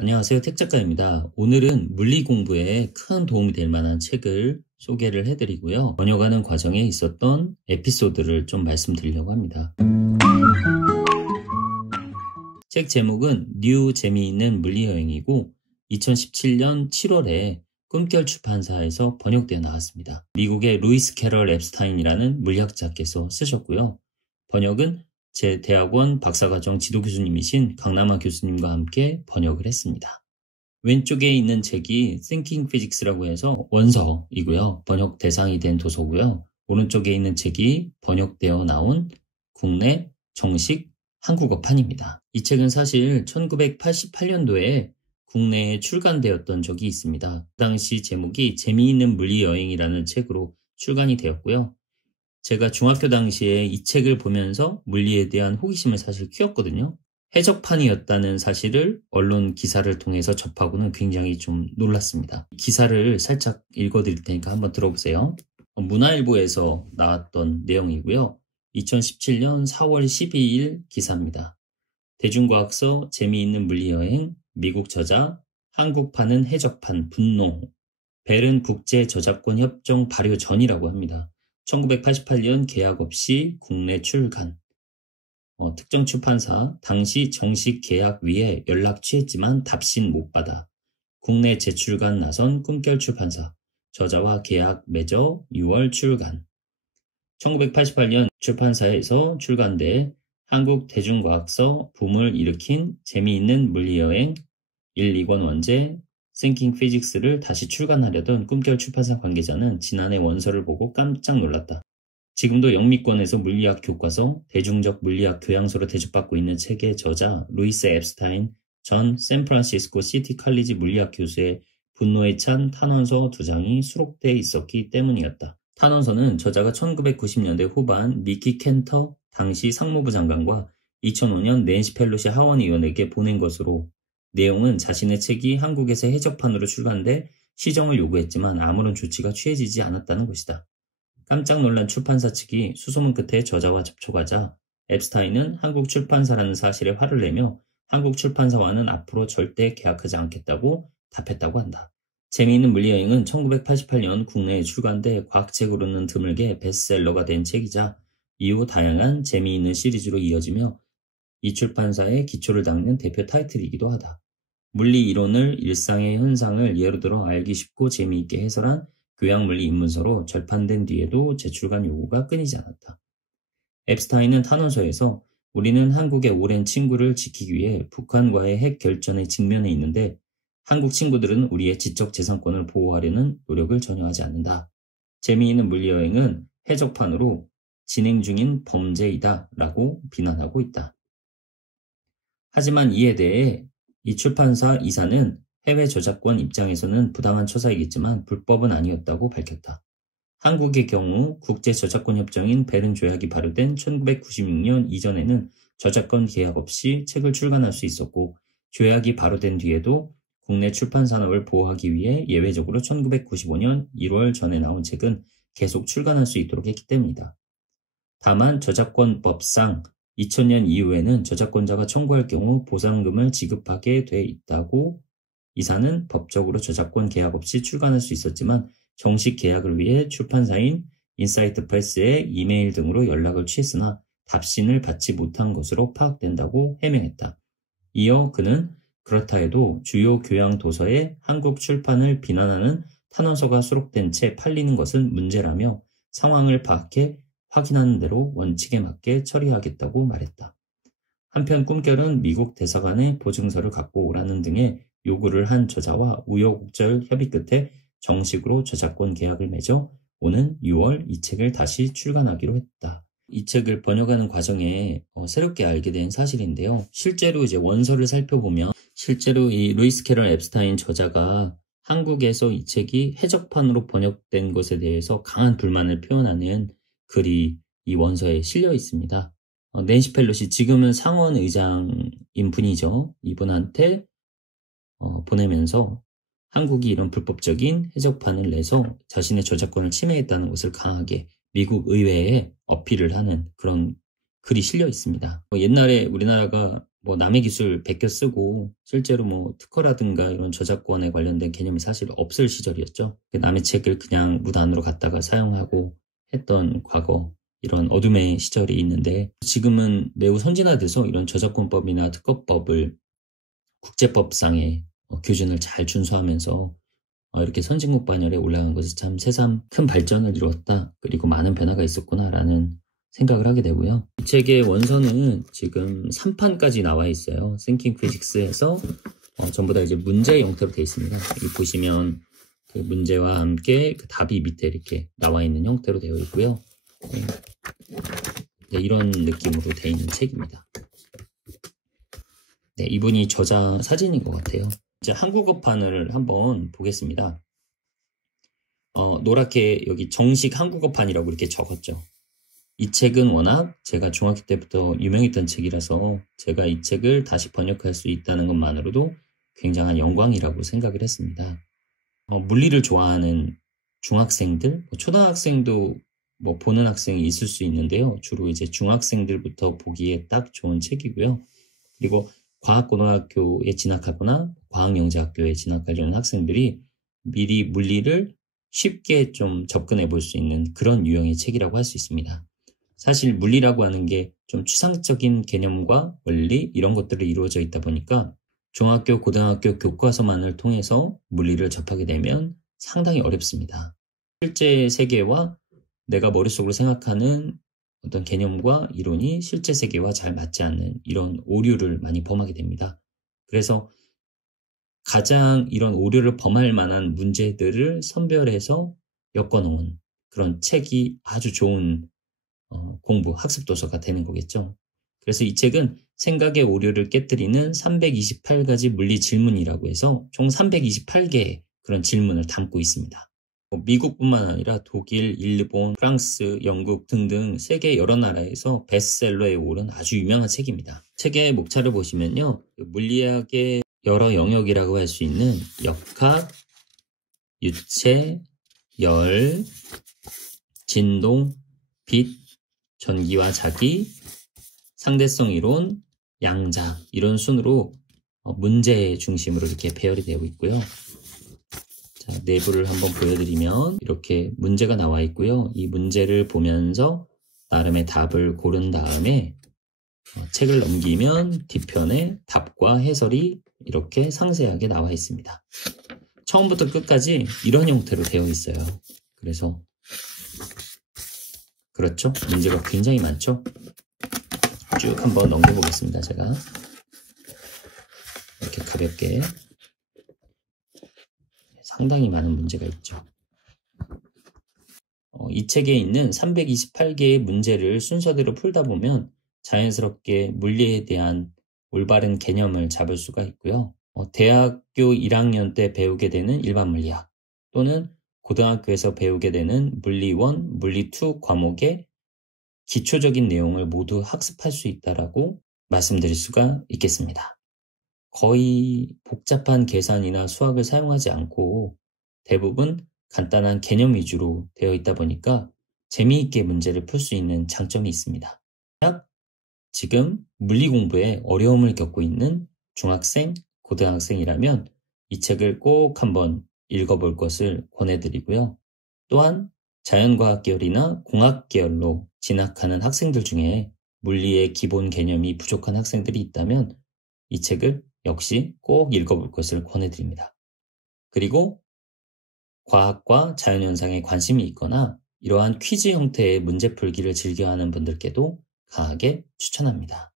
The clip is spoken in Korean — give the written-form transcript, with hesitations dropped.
안녕하세요. 택작가입니다. 오늘은 물리 공부에 큰 도움이 될 만한 책을 소개를 해드리고요. 번역하는 과정에 있었던 에피소드를 좀 말씀드리려고 합니다. 책 제목은 뉴 재미있는 물리여행이고 2017년 7월에 꿈결 출판사에서 번역되어 나왔습니다. 미국의 루이스 캐럴 앱스타인이라는 물리학자께서 쓰셨고요. 번역은 제 대학원 박사과정 지도교수님이신 강남아 교수님과 함께 번역을 했습니다. 왼쪽에 있는 책이 Thinking Physics라고 해서 원서이고요. 번역 대상이 된 도서고요. 오른쪽에 있는 책이 번역되어 나온 국내 정식 한국어판입니다. 이 책은 사실 1988년도에 국내에 출간되었던 적이 있습니다. 그 당시 제목이 재미있는 물리여행이라는 책으로 출간이 되었고요. 제가 중학교 당시에 이 책을 보면서 물리에 대한 호기심을 사실 키웠거든요. 해적판이었다는 사실을 언론 기사를 통해서 접하고는 굉장히 좀 놀랐습니다. 기사를 살짝 읽어드릴 테니까 한번 들어보세요. 문화일보에서 나왔던 내용이고요. 2017년 4월 12일 기사입니다. 대중과학서 재미있는 물리여행, 미국 저자, 한국판은 해적판 분노, 벨은 국제저작권 협정 발효 전이라고 합니다. 1988년 계약 없이 국내 출간. 특정 출판사 당시 정식 계약 위에 연락 취했지만 답신 못 받아 국내 재출간 나선 꿈결 출판사. 저자와 계약 맺어 6월 출간. 1988년 출판사에서 출간돼 한국 대중과학서 붐을 일으킨 재미있는 물리여행 1, 2권 원제 Thinking Physics를 다시 출간하려던 꿈결 출판사 관계자는 지난해 원서를 보고 깜짝 놀랐다. 지금도 영미권에서 물리학 교과서, 대중적 물리학 교양서로 대접받고 있는 책의 저자 루이스 앱스타인 전 샌프란시스코 시티 칼리지 물리학 교수의 분노에 찬 탄원서 2장이 수록돼 있었기 때문이었다. 탄원서는 저자가 1990년대 후반 미키 켄터 당시 상무부 장관과 2005년 낸시 펠로시 하원 의원에게 보낸 것으로 내용은 자신의 책이 한국에서 해적판으로 출간돼 시정을 요구했지만 아무런 조치가 취해지지 않았다는 것이다. 깜짝 놀란 출판사 측이 수소문 끝에 저자와 접촉하자 앱스타인은 한국 출판사라는 사실에 화를 내며 한국 출판사와는 앞으로 절대 계약하지 않겠다고 답했다고 한다. 재미있는 물리여행은 1988년 국내에 출간돼 과학책으로는 드물게 베스트셀러가 된 책이자 이후 다양한 재미있는 시리즈로 이어지며 이 출판사의 기초를 닦는 대표 타이틀이기도 하다. 물리 이론을 일상의 현상을 예로 들어 알기 쉽고 재미있게 해설한 교양물리 입문서로 절판된 뒤에도 재출간 요구가 끊이지 않았다. 앱스타인은 탄원서에서 우리는 한국의 오랜 친구를 지키기 위해 북한과의 핵 결전에 직면해 있는데 한국 친구들은 우리의 지적 재산권을 보호하려는 노력을 전혀 하지 않는다. 재미있는 물리여행은 해적판으로 진행 중인 범죄이다 라고 비난하고 있다. 하지만 이에 대해 이 출판사 이사는 해외 저작권 입장에서는 부당한 처사이겠지만 불법은 아니었다고 밝혔다. 한국의 경우 국제저작권협정인 베른 조약이 발효된 1996년 이전에는 저작권 계약 없이 책을 출간할 수 있었고 조약이 발효된 뒤에도 국내 출판 산업을 보호하기 위해 예외적으로 1995년 1월 전에 나온 책은 계속 출간할 수 있도록 했기 때문이다. 다만 저작권법상 2000년 이후에는 저작권자가 청구할 경우 보상금을 지급하게 돼 있다고 이사는 법적으로 저작권 계약 없이 출간할 수 있었지만 정식 계약을 위해 출판사인 인사이트 프레스에 이메일 등으로 연락을 취했으나 답신을 받지 못한 것으로 파악된다고 해명했다. 이어 그는 그렇다 해도 주요 교양 도서에 한국 출판을 비난하는 탄원서가 수록된 채 팔리는 것은 문제라며 상황을 파악해 확인하는 대로 원칙에 맞게 처리하겠다고 말했다. 한편 꿈결은 미국 대사관에 보증서를 갖고 오라는 등의 요구를 한 저자와 우여곡절 협의 끝에 정식으로 저작권 계약을 맺어 오는 6월 이 책을 다시 출간하기로 했다. 이 책을 번역하는 과정에 새롭게 알게 된 사실인데요. 실제로 이제 원서를 살펴보면 실제로 이 루이스 캐럴 앱스타인 저자가 한국에서 이 책이 해적판으로 번역된 것에 대해서 강한 불만을 표현하는 글이 이 원서에 실려 있습니다. 낸시 펠로시 지금은 상원 의장인 분이죠. 이분한테 보내면서 한국이 이런 불법적인 해적판을 내서 자신의 저작권을 침해했다는 것을 강하게 미국 의회에 어필을 하는 그런 글이 실려 있습니다. 옛날에 우리나라가 남의 기술 베껴 쓰고 실제로 특허라든가 이런 저작권에 관련된 개념이 사실 없을 시절이었죠. 남의 책을 그냥 무단으로 갖다가 사용하고 했던 과거, 이런 어둠의 시절이 있는데, 지금은 매우 선진화돼서 이런 저작권법이나 특허법을 국제법상의 규준을 잘 준수하면서 이렇게 선진국 반열에 올라간 것이 참 새삼 큰 발전을 이루었다, 그리고 많은 변화가 있었구나라는 생각을 하게 되고요. 이 책의 원서는 지금 3판까지 나와 있어요. Thinking Physics에서 전부 다 이제 문제 형태로 되어 있습니다. 여기 보시면 그 문제와 함께 그 답이 밑에 이렇게 나와 있는 형태로 되어 있고요. 네, 이런 느낌으로 되어 있는 책입니다. 네, 이분이 저자 사진인 것 같아요. 이제 한국어판을 한번 보겠습니다. 노랗게 여기 정식 한국어판이라고 이렇게 적었죠. 이 책은 워낙 제가 중학교 때부터 유명했던 책이라서 제가 이 책을 다시 번역할 수 있다는 것만으로도 굉장한 영광이라고 생각을 했습니다. 물리를 좋아하는 중학생들, 초등학생도 보는 학생이 있을 수 있는데요. 주로 이제 중학생들부터 보기에 딱 좋은 책이고요. 그리고 과학고등학교에 진학하거나 과학영재학교에 진학하려는 학생들이 미리 물리를 쉽게 좀 접근해 볼 수 있는 그런 유형의 책이라고 할 수 있습니다. 사실 물리라고 하는 게 좀 추상적인 개념과 원리 이런 것들로 이루어져 있다 보니까 중학교, 고등학교 교과서만을 통해서 물리를 접하게 되면 상당히 어렵습니다. 실제 세계와 내가 머릿속으로 생각하는 어떤 개념과 이론이 실제 세계와 잘 맞지 않는 이런 오류를 많이 범하게 됩니다. 그래서 가장 이런 오류를 범할 만한 문제들을 선별해서 엮어놓은 그런 책이 아주 좋은 공부, 학습 도서가 되는 거겠죠. 그래서 이 책은 생각의 오류를 깨뜨리는 328가지 물리 질문이라고 해서 총 328개의 그런 질문을 담고 있습니다. 미국뿐만 아니라 독일, 일본, 프랑스, 영국 등등 세계 여러 나라에서 베스트셀러에 오른 아주 유명한 책입니다. 책의 목차를 보시면요. 물리학의 여러 영역이라고 할 수 있는 역학, 유체, 열, 진동, 빛, 전기와 자기, 상대성 이론, 양자 이런 순으로 문제 중심으로 이렇게 배열이 되어 있고요. 자, 내부를 한번 보여드리면 이렇게 문제가 나와 있고요. 이 문제를 보면서 나름의 답을 고른 다음에 책을 넘기면 뒤편에 답과 해설이 이렇게 상세하게 나와 있습니다. 처음부터 끝까지 이런 형태로 되어 있어요. 그래서 그렇죠? 문제가 굉장히 많죠? 쭉 한번 넘겨보겠습니다. 제가 이렇게 가볍게 상당히 많은 문제가 있죠. 이 책에 있는 328개의 문제를 순서대로 풀다 보면 자연스럽게 물리에 대한 올바른 개념을 잡을 수가 있고요. 대학교 1학년 때 배우게 되는 일반 물리학 또는 고등학교에서 배우게 되는 물리 1, 물리 2 과목의 기초적인 내용을 모두 학습할 수 있다라고 말씀드릴 수가 있겠습니다. 거의 복잡한 계산이나 수학을 사용하지 않고 대부분 간단한 개념 위주로 되어 있다 보니까 재미있게 문제를 풀 수 있는 장점이 있습니다. 지금 물리 공부에 어려움을 겪고 있는 중학생, 고등학생이라면 이 책을 꼭 한번 읽어볼 것을 권해드리고요. 또한 자연과학 계열이나 공학 계열로 진학하는 학생들 중에 물리의 기본 개념이 부족한 학생들이 있다면 이 책을 역시 꼭 읽어볼 것을 권해드립니다. 그리고 과학과 자연현상에 관심이 있거나 이러한 퀴즈 형태의 문제 풀기를 즐겨하는 분들께도 강하게 추천합니다.